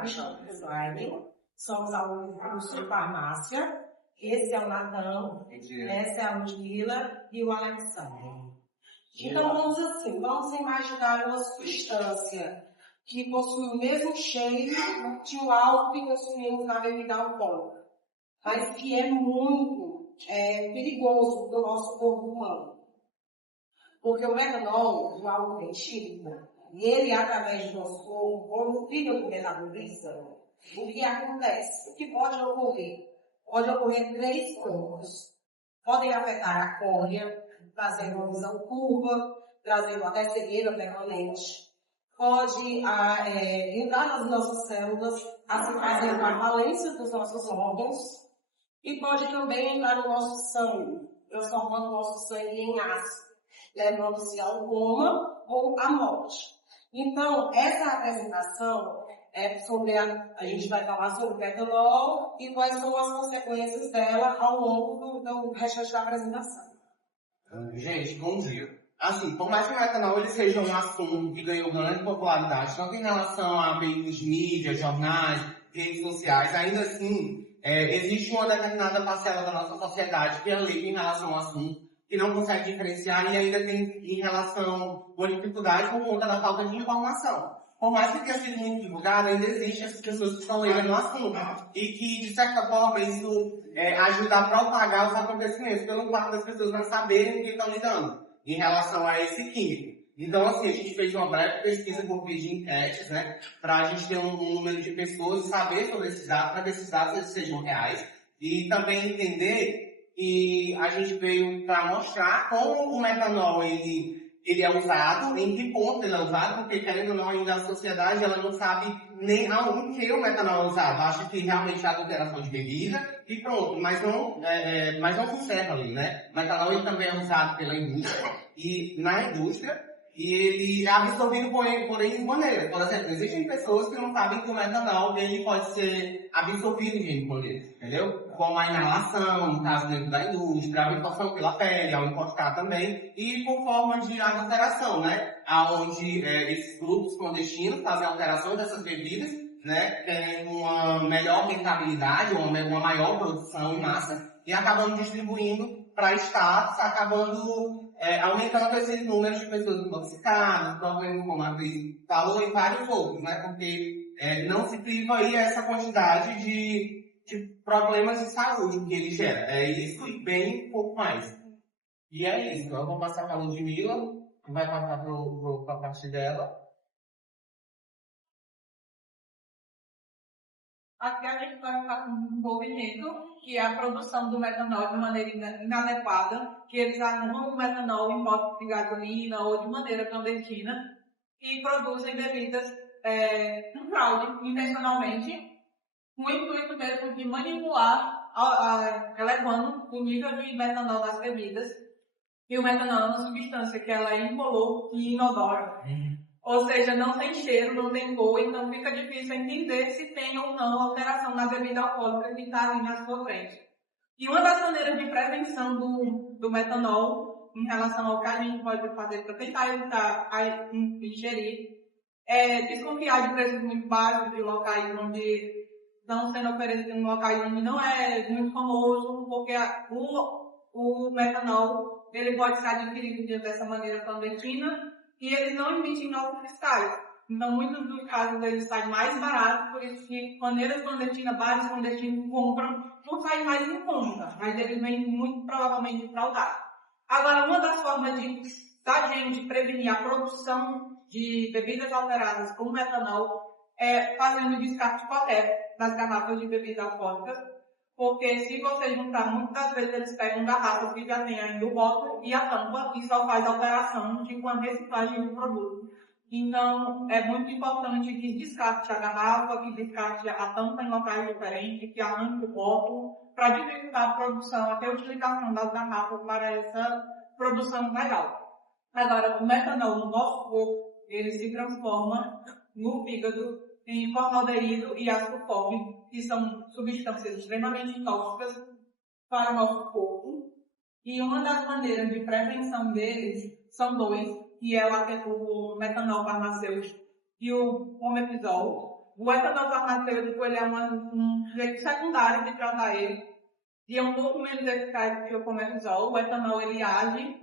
me chamo Elaine, somos alunos do curso de farmácia. Esse é o Natan, essa é a Ludmila e o Alexandre. Então, vamos imaginar uma substância que possui o mesmo cheiro de um álcool que consumimos na bebida alcoólica, mas que é muito perigoso para o nosso corpo humano. Porque o metanol, o álcool etílico, ele, através do nosso corpo, quando o fígado metaboliza, o que acontece? O que pode ocorrer? Pode ocorrer três coisas. Podem afetar a córnea, trazendo uma visão curva, trazendo até cegueira permanente. Pode entrar nas nossas células, assim fazendo a falência dos nossos órgãos. E pode também entrar no nosso sangue, transformando o nosso sangue em ácido, levando-se ao coma ou à morte. Então, essa apresentação é sobre a gente vai falar sobre o metanol e quais são as consequências dela ao longo do resto da apresentação. Gente, bom dia. Assim, por mais que o metanol ele seja um assunto que ganhou grande popularidade, tanto em relação a veículos de mídia, jornais, redes sociais, ainda assim, existe uma determinada parcela da nossa sociedade que é leiga em relação ao assunto, que não consegue diferenciar e ainda tem em relação com dificuldade por conta da falta de informação. Por mais que tenha sido muito divulgado, ainda existem essas pessoas que estão leigas no assunto e que, de certa forma, isso ajuda a propagar os acontecimentos pelo fato das pessoas não saberem o que estão lidando em relação a esse químico. Então, assim, a gente fez uma breve pesquisa por meio de enquetes, né, para a gente ter um número de pessoas e saber sobre esses dados, para que esses dados eles sejam reais e também entender que a gente veio para mostrar como o metanol ele é usado, em que ponto ele é usado, porque querendo ou não, ainda a sociedade ela não sabe nem aonde que o metanol é usado. Acha que realmente é adulteração de bebida e pronto, mas não se encerra ali, né? O metanol ele também é usado pela indústria e na indústria e ele é absorvido por N maneiras. Por exemplo, existem pessoas que não sabem que o metanol ele pode ser absorvido de N maneiras, entendeu? Como a inalação, no caso dentro da indústria, a absorção pela pele, ao encostar também, e por forma de adulteração, né? Onde esses grupos clandestinos fazem alterações dessas bebidas, né? Tem uma melhor rentabilidade, uma maior produção em massa, e acabando distribuindo para estados, acabando aumentando esse número de pessoas intoxicadas, como a Cris falou, e vários outros, né? Porque não se priva aí essa quantidade de problemas de saúde que ele gera. É isso e bem pouco mais. E é isso. Então, eu vou passar para a Ludmila, que vai passar para a parte dela. Aqui a gente vai ficar com um envolvimento, que é a produção do metanol de maneira inadequada, que eles arrumam o metanol em postos de gasolina ou de maneira clandestina e produzem bebidas com fraude, intencionalmente, com o intuito mesmo de manipular, elevando o nível de metanol nas bebidas. E o metanol é uma substância que ela é incolor e inodora. Ou seja, não tem cheiro, não tem cor, então fica difícil entender se tem ou não alteração na bebida alcoólica que está ali na sua frente. E uma das maneiras de prevenção do metanol, em relação ao que a gente pode fazer para tentar evitar ingerir, é desconfiar de preços muito baixos de locais onde estão sendo oferecidos em locais onde não é muito famoso, porque o metanol ele pode ser adquirido dessa maneira clandestina, e eles não emitem notas fiscais. Então, muitos dos casos eles saem mais baratos, por isso que maneiras clandestinas, bares clandestinos compram, não sai mais em conta, mas eles vêm muito provavelmente fraudados. Agora, uma das formas da gente prevenir a produção de bebidas alteradas com metanol é fazendo descarte correto das garrafas de bebidas alcoólicas, porque se você juntar, muitas vezes eles pegam garrafas que já tem ainda o rótulo e a tampa e só faz alteração com a reciclagem do produto. Então, é muito importante que descarte a garrafa, que descarte a tampa em locais diferentes, que arranque o rótulo, para dificultar a produção, até a utilização das garrafas para essa produção legal. Agora, o metanol no nosso corpo, ele se transforma no fígado em formaldeído e ácido fólico, que são substâncias extremamente tóxicas para o nosso corpo. E uma das maneiras de prevenção deles são dois, que é o metanol farmacêutico e o omeprazol. O etanol farmacêutico ele é um jeito secundário de tratar ele. E é um pouco menos eficaz que o comercial. O etanol ele age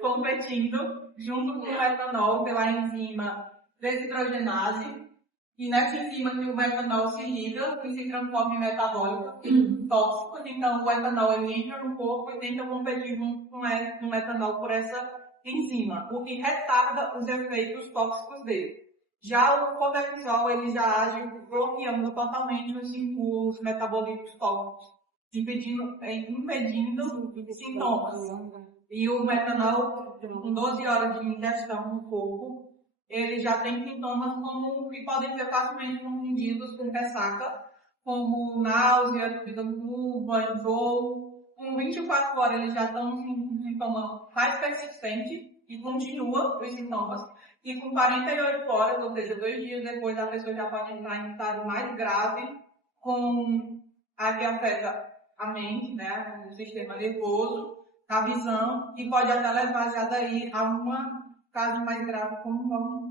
competindo junto com o etanol pela enzima desidrogenase. E nessa enzima que o metanol se liga e se transforma em metabólicos tóxicos. Então o etanol ele entra no corpo e tenta competir junto com o metanol por essa enzima, o que retarda os efeitos tóxicos dele. Já o comercial ele já age bloqueando totalmente os metabolitos tóxicos, impedindo sintomas. E o metanol, com 12 horas de ingestão no corpo, ele já tem sintomas que podem ser facilmente confundidos com ressaca, como náusea, vida curva, enjoo. Com 24 horas eles já estão com um sintoma mais persistente e continua os sintomas. E com 48 horas, ou seja, 2 dias depois, a pessoa já pode entrar em estado mais grave, com a que afeta a mente, né, o sistema nervoso, a visão, e pode até levar já daí a uma caso mais grave como vamos.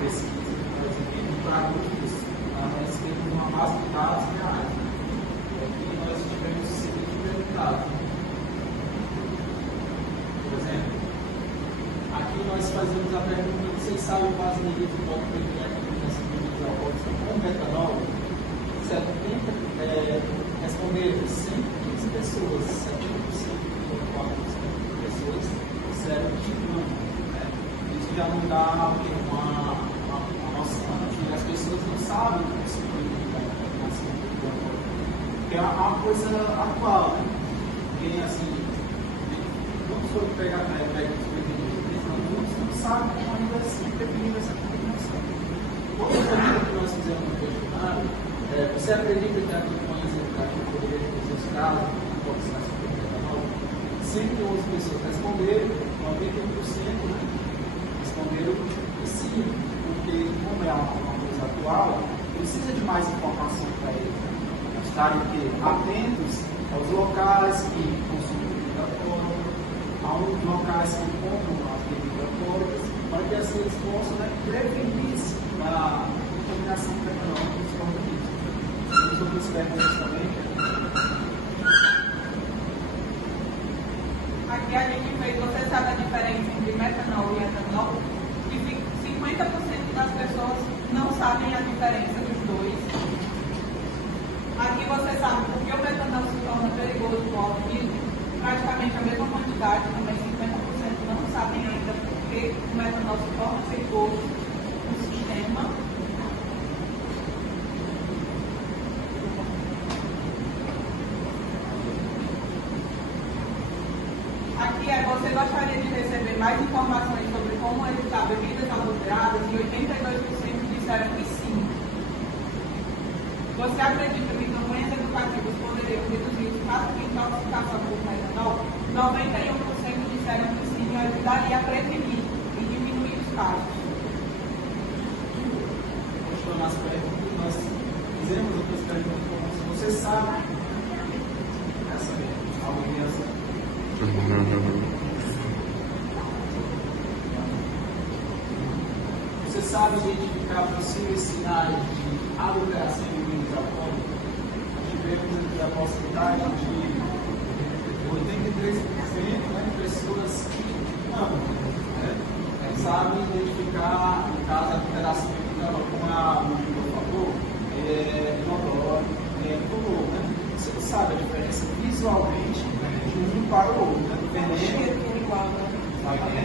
Pesquisa, por exemplo, para adultos, nós temos uma base de dados reais. E aqui nós tivemos o seguinte resultado. Por exemplo, aqui nós fazemos a pergunta: vocês sabem quais níveis de pode prevenir a contaminação de bebida alcoólica com metanol? 70 responderam 115 pessoas, 70% de pessoas disseram que não. Isso já não dá uma noção de que as pessoas não sabem o que significa a contaminação de bebida alcoólica. Porque é uma coisa atual, né? Ninguém assim, vamos for pegar os prevenidos, não sabem como ainda assim prevenir essa contaminação. Outra pergunta que nós fizemos no questionário: você acredita que a campanha educativa poderia reduzir os casos de intoxicação por metanol? 111 pessoas responderam, 91%, né? Responderam que sim, porque como é uma coisa atual, precisa de mais informação para eles. Estarem atentos aos locais que consomem bebida alcoólica, aos locais que compram as bebidas alcoólicas, para que assim eles possam, né, prevenir-se da contaminação por metanol nos organismos. Outras perguntas também. Aqui a gente fez, você sabe a diferença entre metanol e etanol? E 50% das pessoas não sabem a diferença dos dois. Aqui você sabe porque o metanol se torna perigoso para o organismo, praticamente a mesma quantidade, também 50% não sabem ainda porque o metanol se torna perigoso no sistema. Você gostaria de receber mais informações sobre como evitar bebidas adulteradas? E 82% disseram que sim. Você acredita que campanhas educativas poderiam reduzir os casos de intoxicação por metanol? 91% disseram que sim, ajudaria a prevenir e diminuir os casos. Continuando as perguntas, nós fizemos outras perguntas como você sabe. Essa mesmo, alguém essa. Você sabe identificar possíveis sinais de adulteração de bebidas alcoólicas? Tivemos a possibilidade de 83%, né, de pessoas que não, né, sabem identificar, no caso, a adulteração de bebida alcoólica, como a Lúcia falou, inodoro, incolor, né? Você sabe a diferença visualmente de um para o outro, né? Dependendo.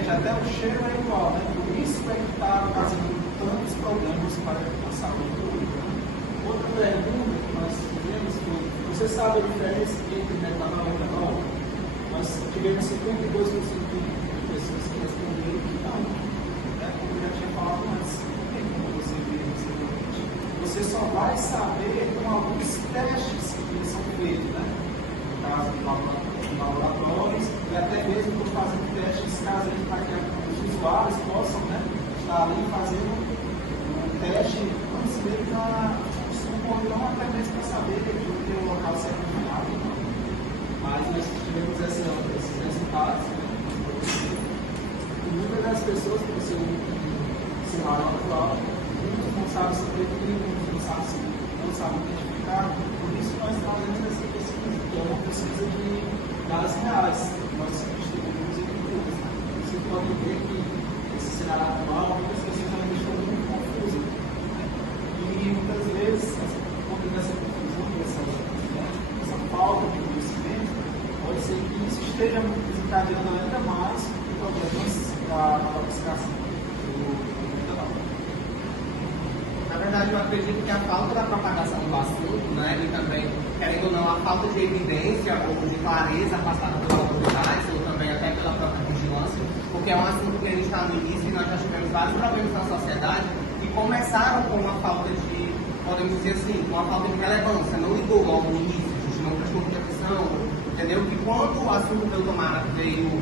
Até o cheiro é igual, né? Por isso é que está fazendo tantos problemas para a saúde pública. Outra pergunta que nós tivemos foi: você sabe a diferença entre metanol e etanol? Nós tivemos 52% de pessoas que responderam que não, né? Como eu já tinha falado antes, como você viu anteriormente. Você só vai saber com alguns testes que são feitos, né? No caso de laboratórios, e até mesmo por fazer testes caseiros para que os usuários possam, né, estar ali fazendo um teste antes mesmo para o cordão, até mesmo para saber que o local se é confinado. Mas cenário atual, muitos não sabem se prevenir, muitos não sabem identificar. Por isso nós fazemos essa pesquisa, que é uma pesquisa de dados reais. Nós distribuímos em grupos. Você pode ver que esse cenário atual, muitas pessoas ainda estão muito confusas. E muitas vezes, por essa confusão, essa falta de conhecimento, pode ser que isso esteja desencadeando ainda mais problemas da aplicação do metanol. Na verdade, eu acredito que a falta da propagação do assunto, né, e também, querendo ou não, a falta de evidência ou de clareza passada pelas autoridades, ou também até pela própria vigilância, porque é um assunto que a gente está no início e nós já tivemos vários problemas na sociedade que começaram com uma falta de, podemos dizer assim, uma falta de relevância, não ligou logo no início, a gente não prestou muita atenção, entendeu? Que quando o assunto do tomara veio,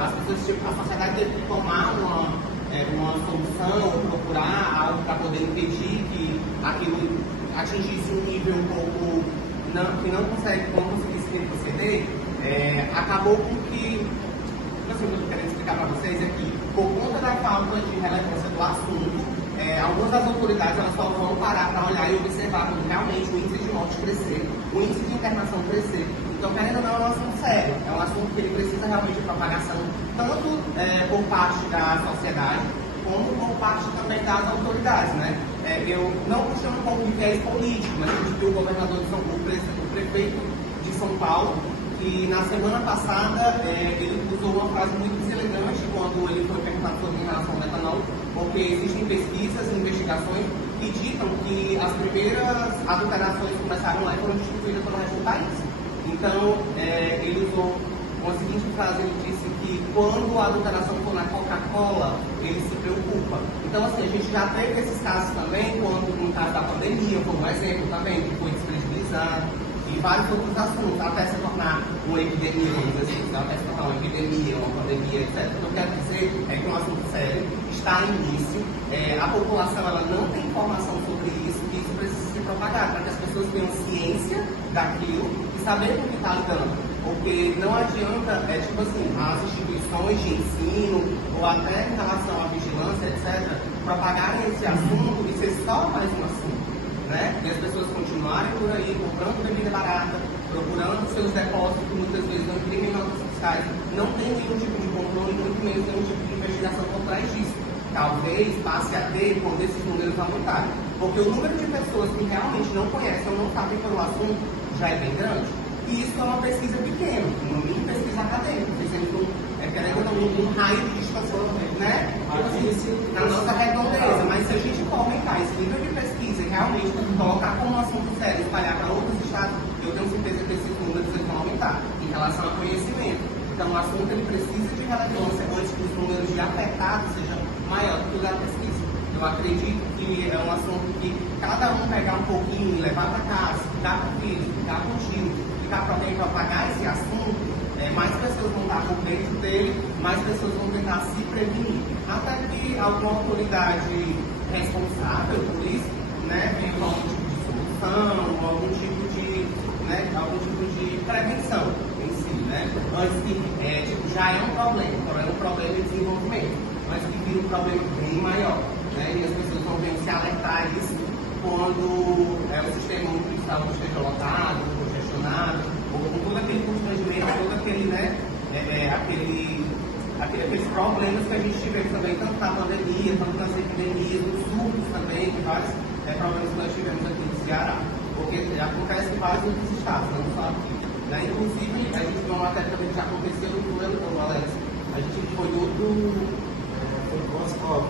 as pessoas, a sociedade teve que tomar uma solução, procurar algo para poder impedir que aquilo atingisse um nível um pouco que não conseguisse retroceder, acabou com que, assim, o que eu estou querendo explicar para vocês é que, por conta da falta de relevância do assunto, algumas das autoridades elas só vão parar para olhar e observar quando realmente o índice de morte crescer, o índice de internação crescer. Então, querendo ou não, é um assunto sério, é um assunto que ele precisa realmente de propagação, tanto por parte da sociedade, como por parte também das autoridades, né? Eu não puxando um pouco de viés político, mas a gente viu o governador de São Paulo, o prefeito de São Paulo, que na semana passada ele usou uma frase muito deselegante quando ele foi perguntado sobre relação ao metanol, porque existem pesquisas e investigações que ditam que as primeiras adulterações começaram lá e foram distribuídas pelo resto do país. Então, ele usou uma seguinte frase, ele disse que quando a adulteração for na Coca-Cola, ele se preocupa. Então, assim, a gente já teve esses casos também, quando no caso da pandemia, como um exemplo também, que foi descredibilizado, e vários outros assuntos, até se tornar uma epidemia, vamos dizer assim, até se tornar uma epidemia, uma pandemia, etc. O que eu quero dizer é que é um assunto sério, está em início, a população ela não tem informação sobre isso, que isso precisa se propagar, para que as pessoas tenham ciência daquilo e saber com o que está lidando. Porque não adianta, tipo assim, as instituições de ensino, ou até em relação à vigilância, etc., propagarem esse assunto e ser só mais um assunto. Né? E as pessoas continuarem por aí comprando bebida barata, procurando seus depósitos, que muitas vezes não imprimem notas fiscais, não tem nenhum tipo de controle, muito menos nenhum tipo de investigação por trás disso. Talvez passe a ter quando esses números aumentarem. Porque o número de pessoas que realmente não conhecem ou não sabem pelo assunto já é bem grande. E isso é uma pesquisa pequena, uma mini pesquisa acadêmica, dizendo um raio de distância, né? Na nossa redondeza. Mas se a gente for aumentar esse nível de pesquisa e realmente colocar como um assunto sério, espalhar para outros estados, eu tenho certeza que esses números eles vão aumentar em relação ao conhecimento. Então o assunto ele precisa de relevância antes que os números de afetados sejam maiores do que o da pesquisa. Eu acredito que é um assunto que cada um pegar um pouquinho, levar para casa, ficar com o filho, ficar com o tio, ficar para alguém propagar esse assunto, mais pessoas vão estar por dentro dele, mais pessoas vão tentar se prevenir. Até que alguma autoridade responsável por isso, né, venha com algum tipo de solução, algum tipo de prevenção em si, né? Antes que já é um problema de desenvolvimento, mas que vira um problema bem maior, né? E as pessoas vão ver se alertar a isso quando o sistema único de saúde esteja lotado, congestionado, ou com todo aquele constrangimento, todo aquele, né, aqueles problemas que a gente tivemos também, tanto na pandemia, tanto nas epidemias, nos surtos também, que vários problemas que nós tivemos aqui no Ceará. Porque acontece em vários outros estados, não só aqui. Né? Inclusive, a gente viu uma matéria também que já aconteceu no Alex. A gente foi Foi no Moscou,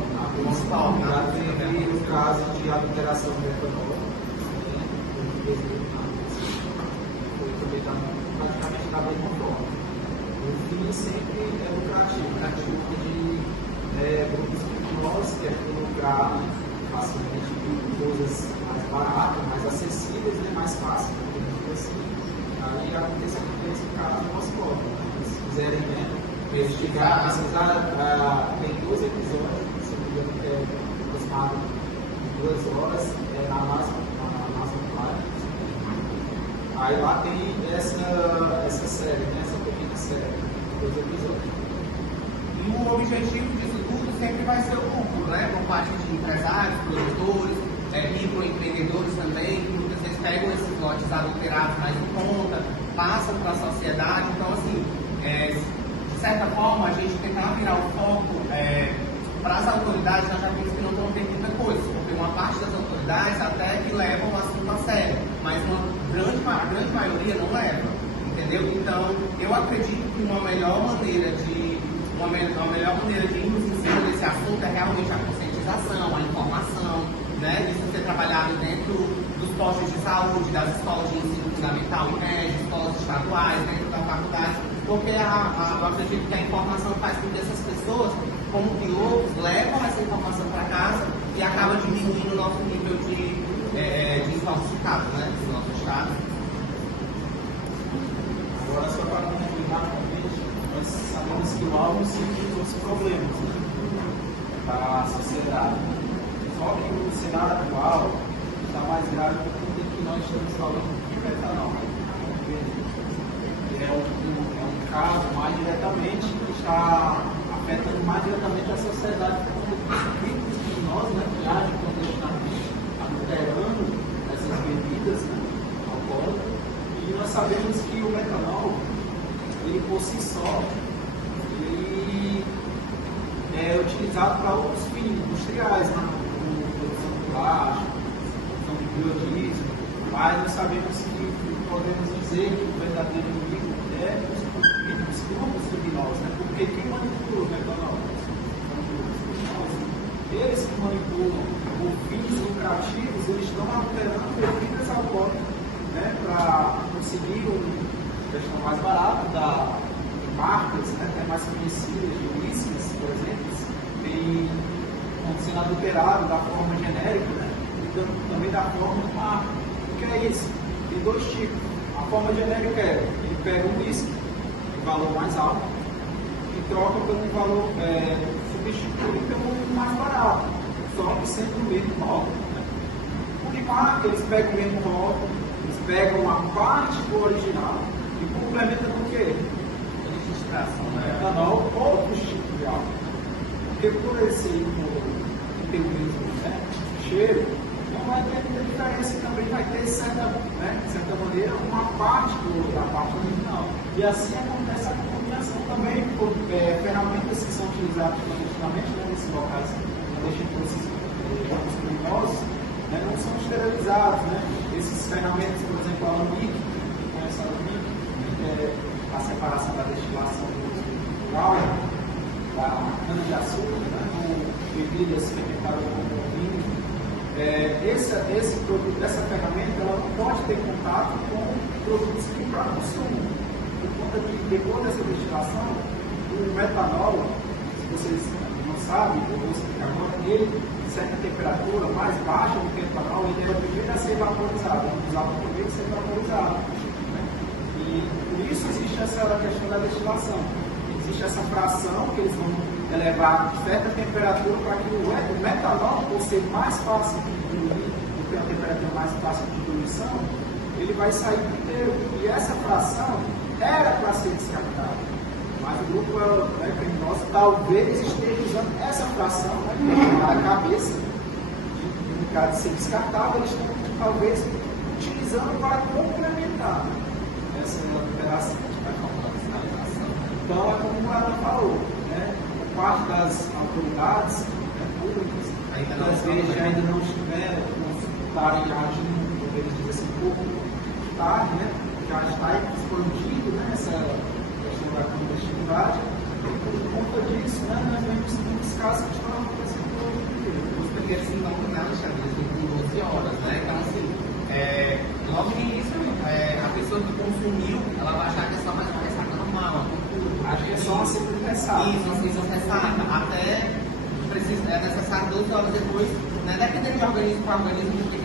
já teve o caso de adulteração de metanol. Foi também praticamente da mesma forma. O fim sempre é lucrativo de grupos criminosos que querem lucrar facilmente com coisas mais baratas, mais acessíveis, né, mais fáceis. Assim. Aí aconteceu esse caso de Moscou. Se quiserem investigar, pesquisar, tem 2 episódios, se não me engano, que é aproximado de 2 horas, na Amazon Prime. Aí lá tem essa série, né, essa pequena série, 2 episódios. E o objetivo disso tudo sempre vai ser o lucro, né, por parte de empresários, produtores, microempreendedores também, que muitas vezes pegam esses lotes adulterados mais em conta, passam para a sociedade. Então, assim, de certa forma, a gente tentar virar o foco para as autoridades, nós já vimos que não vão ter muita coisa, porque uma parte das autoridades até que levam o assunto a sério, mas a grande maioria não leva, entendeu? Então, eu acredito que uma melhor maneira de irmos em cima desse assunto é realmente a conscientização, a informação, né? Isso ser trabalhado dentro dos postos de saúde, das escolas de ensino fundamental e médio, escolas estaduais, dentro da faculdade, porque eu acredito que a informação faz com que essas pessoas, como pilotos, levam essa informação para casa e acaba diminuindo o nosso nível de intoxicados, né, do nosso estado. Agora, só para concluir rapidamente, nós sabemos que o álcool sempre trouxe problemas, né, para a sociedade. Só que o cenário atual está mais grave do que nós estamos falando de metanol. É um caso mais diretamente que está afetando mais diretamente a sociedade de nós, né, que agem quando estamos adulterando essas bebidas, né, alcoólicas. E nós sabemos que o metanol, ele por si só, ele é utilizado para outros fins industriais, né, como produção de plástico, produção de biodiesel, mas nós sabemos que podemos dizer que o verdadeiro inimigo é os grupos criminosos, né? Porque quem manipula o metanol? Eles que manipulam por fins lucrativos, eles estão alterando bebidas alcoólicas, né? Para conseguir uma questão mais barata da marcas, né? Até mais conhecidas, de uísques, por exemplo, vem sendo adulterado da forma genérica, né? E também da forma de marca. O que é isso? Tem dois tipos. A forma genérica é, ele pega um uísque de valor mais alto e troca por um valor, substitui pelo mais barato, só que sempre o mesmo rótulo. Né? O de marca, eles pegam o mesmo rótulo, eles pegam uma parte do original e complementam com o quê? Registração, metanol, outros tipos de álcool. Porque por esse que tem o mesmo, né, cheiro, não vai ter muita diferença, também vai ter, de certa maneira, uma parte da parte original. E assim acontece a contaminação também por ferramentas que são utilizadas clandestinamente, né, nesses locais criminosos, né, não são esterilizados. Né? Esses ferramentas, por exemplo, a Alambique, quem conhece a Alambique, que é a separação da destilação do álcool, da cana-de-açúcar, né, com bebidas fermentadas como vinho. Esse produto, essa ferramenta, ela não pode ter contato com produtos que para consumo. Por conta de, depois dessa destilação, o metanol, se vocês não sabem, eu vou explicar agora, ele, em certa temperatura mais baixa do que o etanol, ele deve primeiro a ser vaporizado, vamos usar o primeiro a ser vaporizado. Né? E por isso existe essa questão da destilação. Existe essa fração que eles vão elevar a certa temperatura para que o metanol, por ser mais fácil de diluir, porque a temperatura mais fácil de diluição, ele vai sair inteiro. E essa fração era para ser descartada. Mas o grupo criminoso talvez esteja usando essa fração, né, na cabeça, no caso de ser descartável, eles estão talvez utilizando para complementar essa operação. Então, é como ela falou, né? Parte das autoridades, né, públicas, às vezes ainda não estiveram, estarem agindo, como eles dizem assim, um pouco tarde, né? Já está expandido, né, essa questão da clandestinidade. Por conta disso, né, nós vemos muitos casos que estão acontecendo hoje em dia. Os primeiros sintomas, com 12 horas, né? Então, assim, logo no início, a pessoa que consumiu, ela vai achar que é só mais uma ressaca normal. Acho que é só uma simples ressaca. Isso, uma simples ressaca. Até é necessário 12 horas depois, né? Dependendo de organismo para organismo, a gente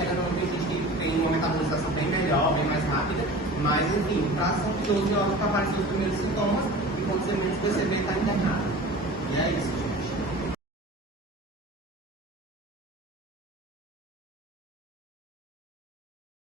tem uma metabolização bem melhor, bem mais rápida, mas enfim, são 12 horas para aparecer os primeiros sintomas e quando você menos perceber, está internado. E é isso.